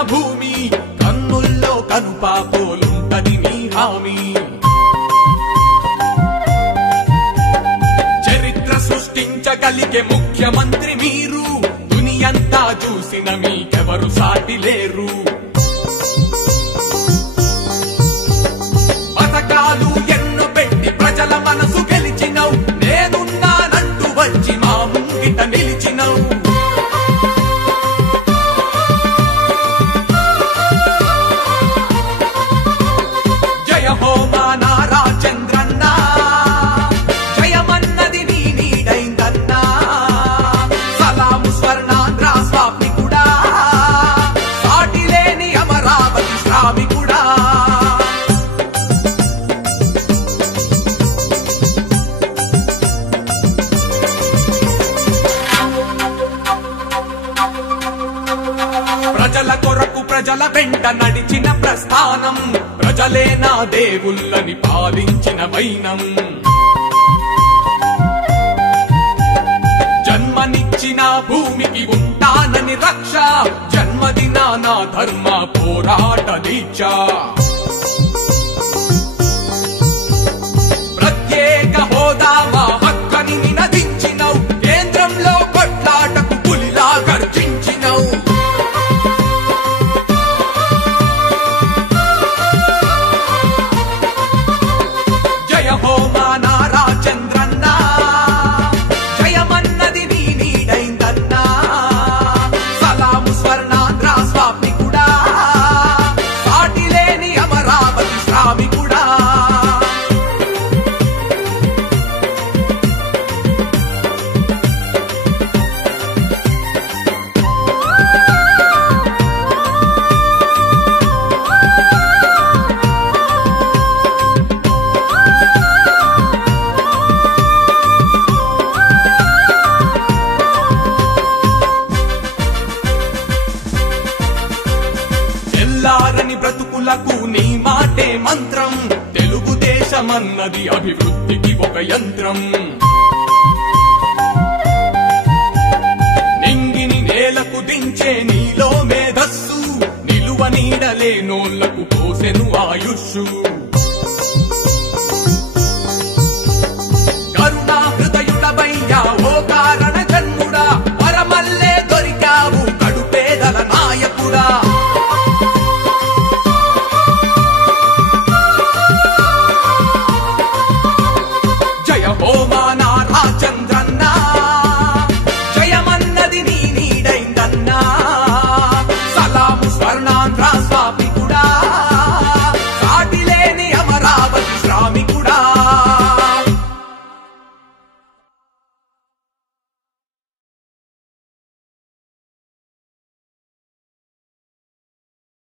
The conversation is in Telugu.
జన్మభూమి కన్నుల్లో కనుపాపోలుంటది నీ హామీ చరిత్ర సృష్టించగలిగే ముఖ్యమంత్రి మీరు దునియంతా చూసిన మీకెవరు సాటి లేరు పథకాలు ఎన్నో పెట్టి ప్రజల మనసు గెలిచినవు నేనున్నానంటూ వచ్చి మా ముంగిట నిలిచినవు జయ హో మా నారా చంద్రన్న జయమన్నది నీ నీడైందన్నా సలాము స్వర్ణాంధ్ర స్వామికుడా సాటి లేని అమరావతి శ్రామికుడా ప్రజల కొరకు ప్రజల వెంట నడిచిన ప్రస్థానం ప్రజలే నా దేవుళ్ళని పాలించిన వైనం జన్మనిచ్చిన భూమికి ఉంటానని రక్ష జన్మదిన నా ధర్మ పోరాట దీక్ష ప్రత్యేక హోదా మా హక్కని నినదించినవు కేంద్రంలో కొట్లాటకు పులిలా గర్జించినవు జయ హో మా నారా చంద్రన్న జయమన్నది నీ నీడైందన్నా సలాము స్వర్ణాంధ్ర స్వామికుడా సాటి లేని అమరావతి శ్రామికుడా తెల్లారని బ్రతుకులకు నీ మాటే మంత్రం తెలుగుదేశమన్నది అభివృద్ధికి ఒక యంత్రం నింగిని నేలకు దించే నీలో మేధస్సు నిలువ నీడలేనోళ్లకు పోసెను ఆయుష్షు